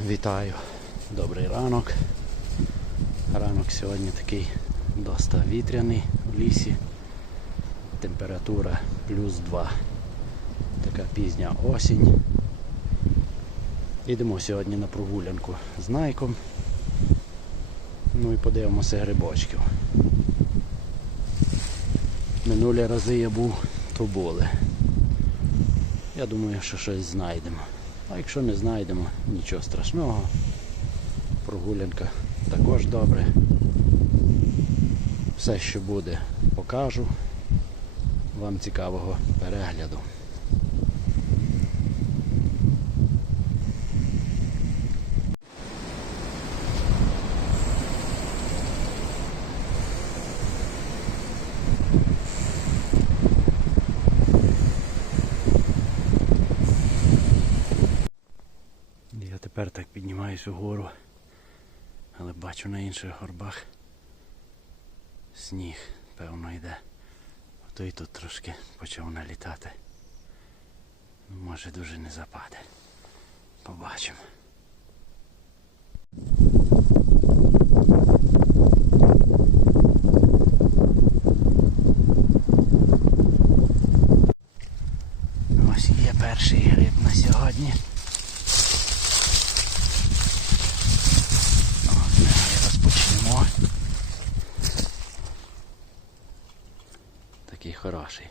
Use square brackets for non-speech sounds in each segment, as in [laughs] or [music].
Вітаю, добрий ранок. Ранок сьогодні такий доста вітряний в лісі. Температура плюс 2. Така пізня осінь. Йдемо сьогодні на прогулянку з Найком. Ну і подивимося грибочків. Минулі рази я був, то були. Я думаю, що щось знайдемо. А якщо не знайдемо, нічого страшного. Прогулянка також добре. Все, що буде, покажу. Вам цікавого перегляду. Я тепер так піднімаюсь угору, але бачу на інших горбах сніг, певно, йде. То і тут трошки почав налітати. Ну, Може дуже не западе. Побачимо. Ось є перший гриб на сьогодні. Хороший.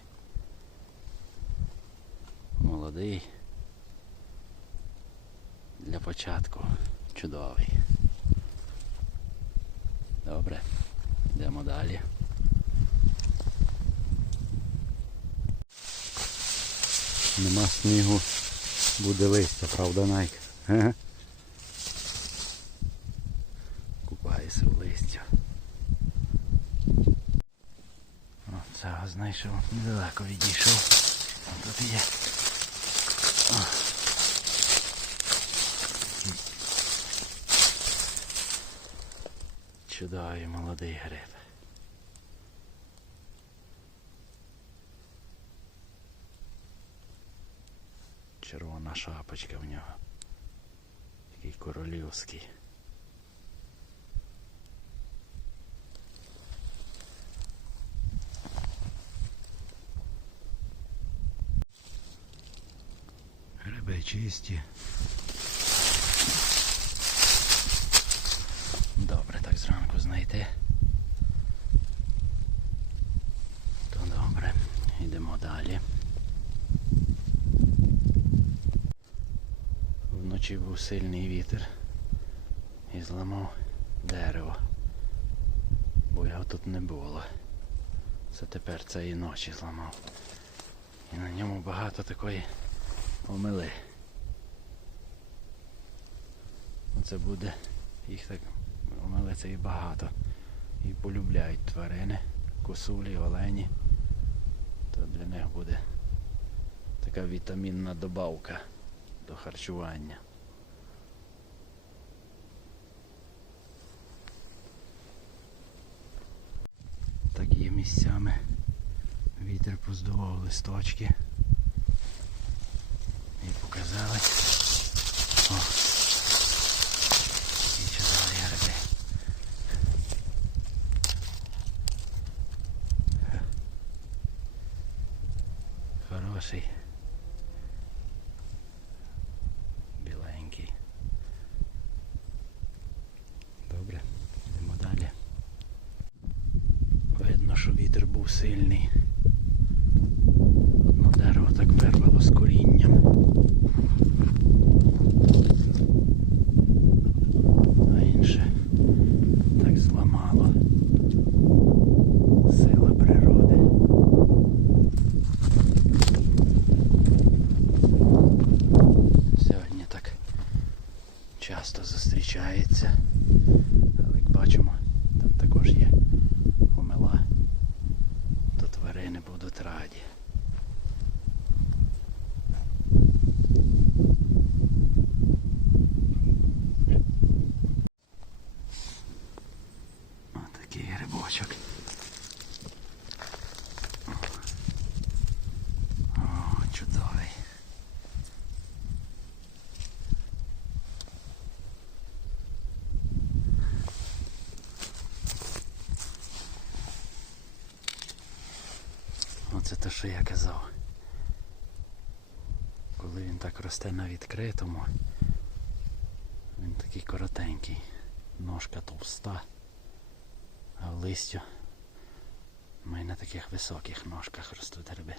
Молодий. Для початку чудовий. Добре, йдемо далі. Нема снігу, буде листя, правда, Найк? Ге? Купається в листю. Цього знайшов, недалеко відійшов. Тут є. О. Чудовий молодий гриб. Червона шапочка в нього. Такий королівський. Гриби чисті. Добре так зранку знайти. То добре. Йдемо далі. Вночі був сильний вітер і зламав дерево. Бо його тут не було. Це тепер цієї ночі зламав. І на ньому багато такої омели. Оце буде, їх так це і багато. І полюбляють тварини, косулі, олені. То для них буде така вітамінна добавка до харчування. Так є місцями. Вітер поздував листочки. І показали. О, і чудові гриби. Хороший. Біленький. Добре, йдемо далі. Видно, що вітер був сильний. Одно дерево так вирвало з корінням. Оце те, що я казав. Коли він так росте на відкритому, він такий коротенький, ножка товста, а в листю ми на таких високих ножках ростуть гриби.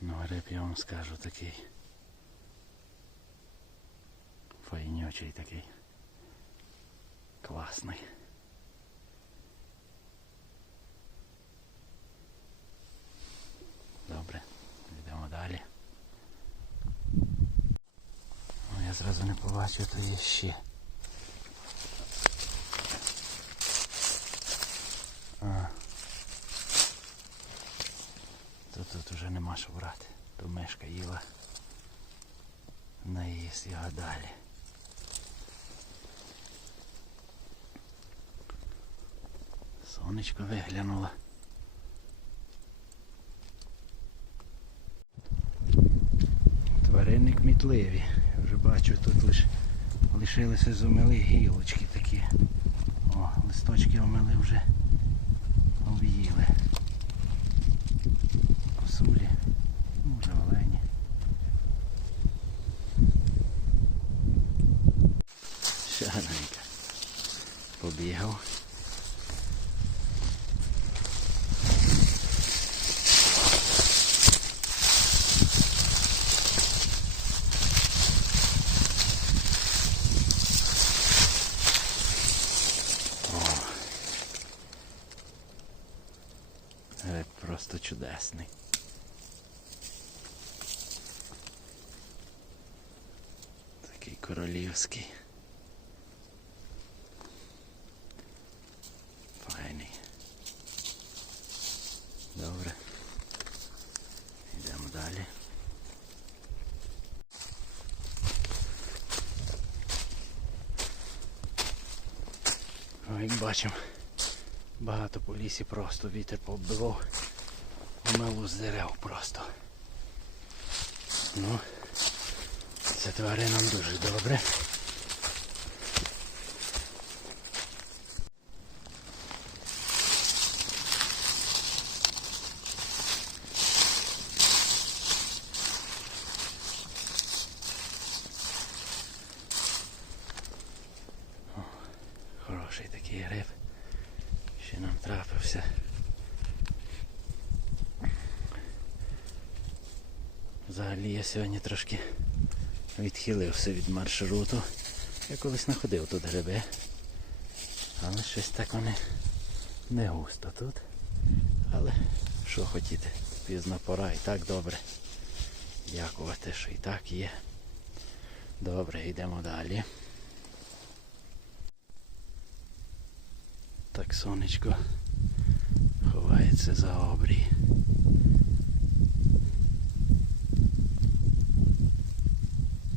Ну, гриб, я вам скажу, такий файнючий такий. Класний. Добре, йдемо далі. О, я зразу не побачив, то є ще. А. То тут вже нема що брати. То мешка їла. Наїсть його далі. Сонечко виглянуло. Тварини кмітливі. Вже бачу, тут лиш, лишилися зумили гілочки такі. О, листочки омили вже об'їли. Косулі, ну вже олені. Шаренька. Побігав. Гриб просто чудесний. Такий королівський. Файний. Добре. Йдемо далі. О, як бачимо, багато по лісі просто вітер побивав. Омилу з дерев просто. Ну, це тваринам дуже добре. О, Хороший такий гриб. Ще нам трапився. Взагалі я сьогодні трошки відхилився від маршруту. Я колись знаходив тут гриби. Але щось так вони не густо тут. Але що хотіти, пізна пора і так добре. Дякувати, що і так є. Добре, йдемо далі. Так сонечко ховається за обрій.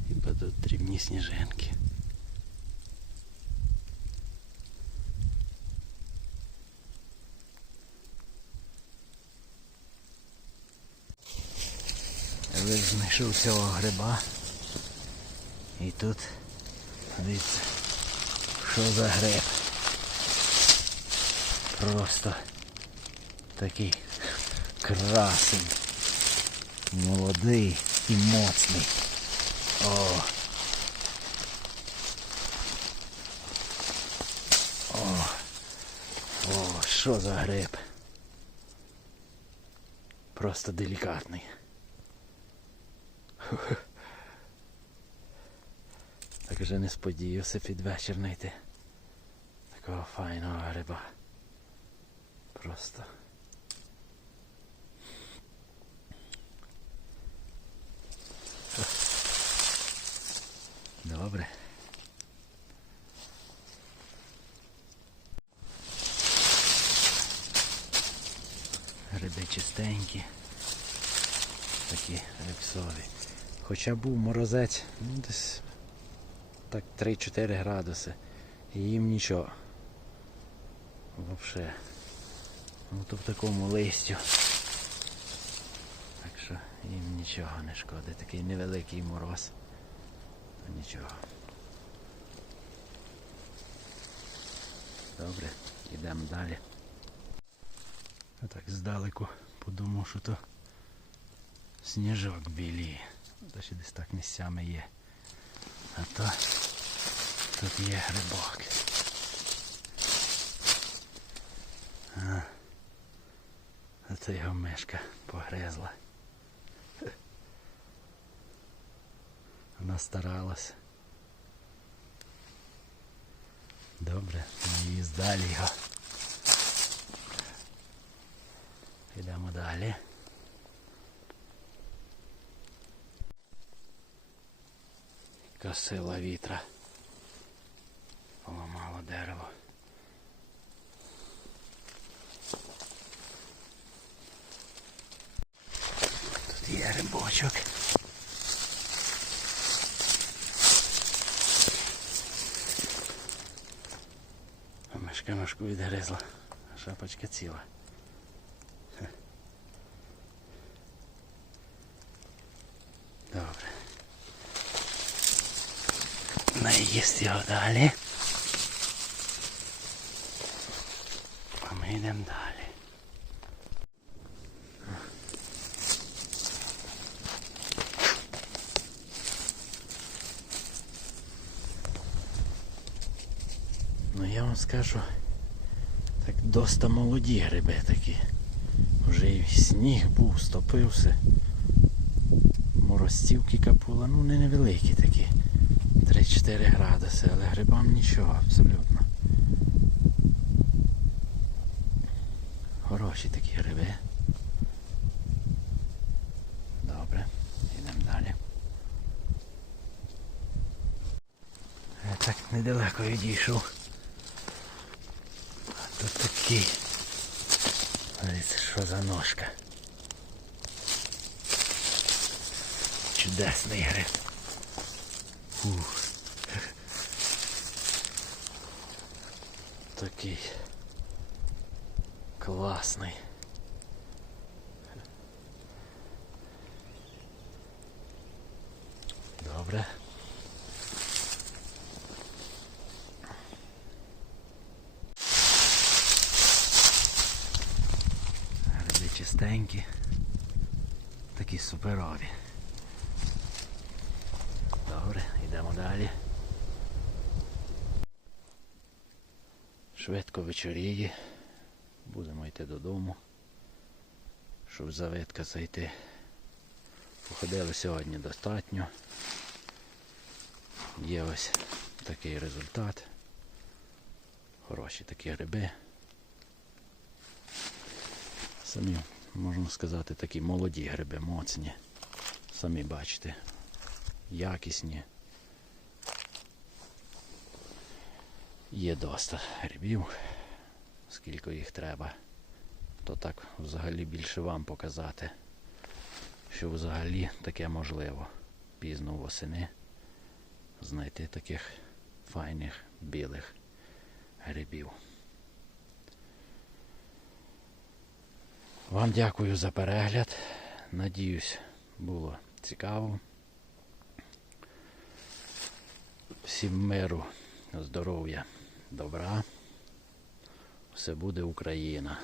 І дрібні сніжинки. Я знайшов цього гриба. І тут, дивіться, що за гриб. Просто такий красень. Молодий і моцний. О. О, що за гриб? Просто делікатний. [laughs] Так вже не сподівався під вечір знайти такого файного гриба. Просто. Добре. Гриби чистенькі. Такі репсові. Хоча був морозець, ну десь так 3-4 градуси. І їм нічого. Взагалі. Ну то в такому листю. Так що їм нічого не шкодить. Такий невеликий мороз. То нічого. Добре, йдемо далі. Отак здалеку Подумав, що то сніжок біліє. Та ще десь так місцями є. А то тут є грибок. А, а це його мишка погризла. Вона старалась. Добре, наїзд далі його. Йдемо далі. Яка вітра. Поламало дерево. Тут є рибочок. А мишка ножку відгризла. Шапочка ціла. Наїсть його далі. А ми йдемо далі. Ну я вам скажу, так доста молоді гриби такі. Вже і сніг був, стопився. Морозцівки капула, ну не невеликі такі. 3-4 градуси, але грибам нічого абсолютно. Хороші такі гриби. Добре, йдемо далі. Я так недалеко відійшов. А тут такий. Дивіться, що за ножка. Чудесний гриб. Ух. Такий класний. Добре. Гриби чистенькі. Такі суперові. Добре, йдемо далі. Швидко вечоріє. Будемо йти додому, щоб завитка зайти. Походили сьогодні достатньо. Є ось такий результат. Хороші такі гриби. Самі, можна сказати, такі молоді гриби, моцні. Самі бачите, якісні. Є доста грибів, скільки їх треба. То так взагалі більше вам показати, що взагалі таке можливо пізно восени знайти таких файних білих грибів. Вам дякую за перегляд. Надіюсь, було цікаво. Всім миру, здоров'я, добра. Все буде Україна.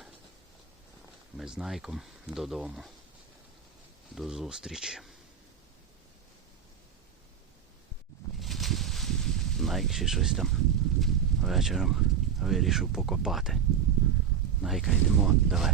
Ми з Найком додому. До зустрічі. Найк ще щось там вечором вирішив покопати. Найка, йдемо, давай.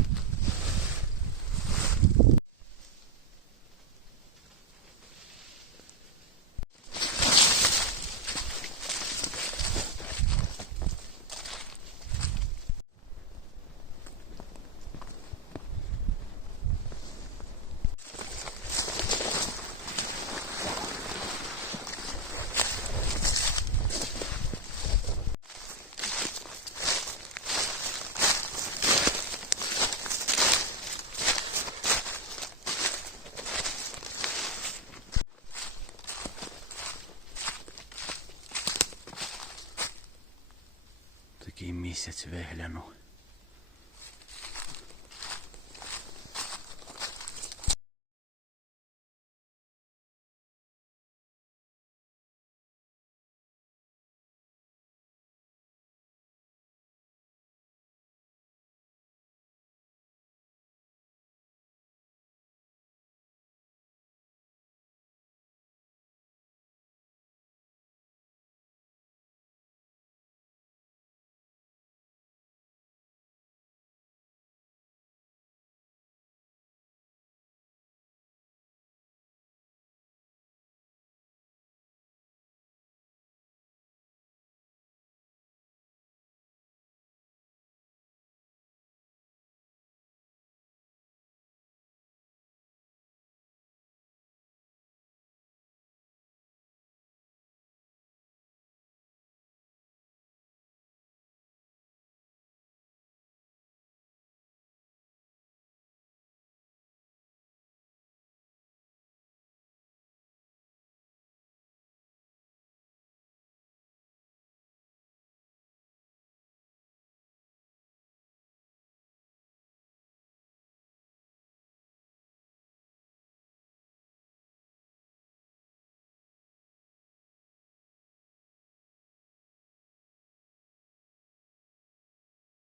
Такий місяць виглянув.